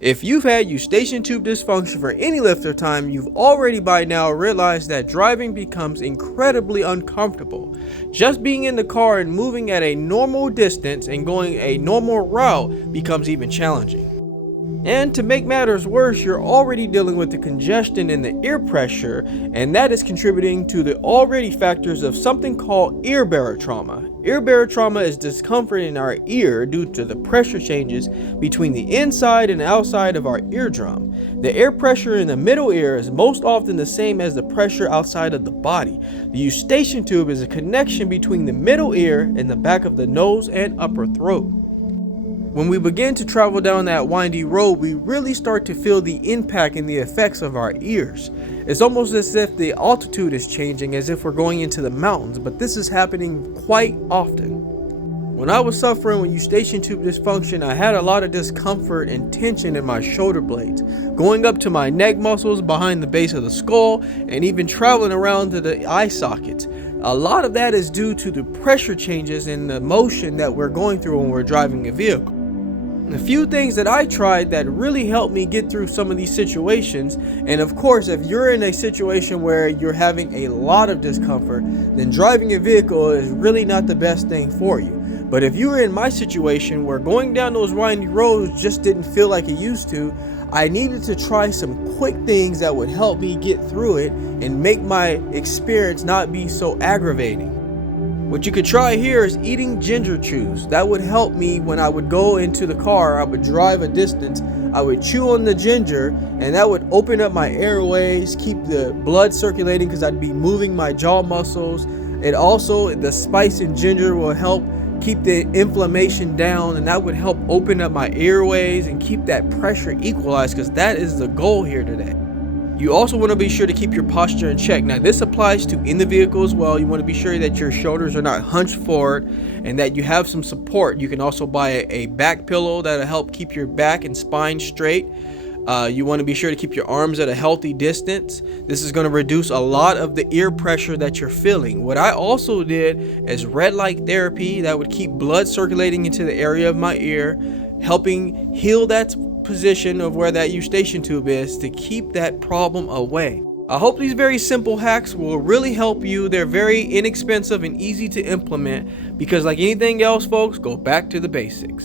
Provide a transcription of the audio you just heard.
If you've had Eustachian Tube Dysfunction for any length of time, you've already by now realized that driving becomes incredibly uncomfortable. Just being in the car and moving at a normal distance and going a normal route becomes even challenging. And to make matters worse, you're already dealing with the congestion in the ear pressure, and that is contributing to the already factors of something called ear barotrauma. Ear barotrauma is discomfort in our ear due to the pressure changes between the inside and outside of our eardrum. The air pressure in the middle ear is most often the same as the pressure outside of the body. The eustachian tube is a connection between the middle ear and the back of the nose and upper throat. When we begin to travel down that windy road, we really start to feel the impact and the effects of our ears. It's almost as if the altitude is changing, as if we're going into the mountains, but this is happening quite often. When I was suffering with Eustachian Tube Dysfunction, I had a lot of discomfort and tension in my shoulder blades, going up to my neck muscles behind the base of the skull, and even traveling around to the eye sockets. A lot of that is due to the pressure changes in the motion that we're going through when we're driving a vehicle. A few things that I tried that really helped me get through some of these situations, and of course if you're in a situation where you're having a lot of discomfort, then driving a vehicle is really not the best thing for you. But if you were in my situation where going down those windy roads just didn't feel like it used to, I needed to try some quick things that would help me get through it and make my experience not be so aggravating. What you could try here is eating ginger chews. That would help me when I would go into the car. I would drive a distance, I would chew on the ginger, and that would open up my airways, keep the blood circulating because I'd be moving my jaw muscles. It also, the spice in ginger will help keep the inflammation down, and that would help open up my airways and keep that pressure equalized, because that is the goal here today. You also want to be sure to keep your posture in check. Now this applies to in the vehicle as well. You want to be sure that your shoulders are not hunched forward and that you have some support. You can also buy a back pillow that'll help keep your back and spine straight. You want to be sure to keep your arms at a healthy distance. This is going to reduce a lot of the ear pressure that you're feeling. What I also did is red light therapy that would keep blood circulating into the area of my ear, helping heal that position of where that eustachian tube is to keep that problem away. I hope these very simple hacks will really help you. They're very inexpensive and easy to implement because like anything else, folks, go back to the basics.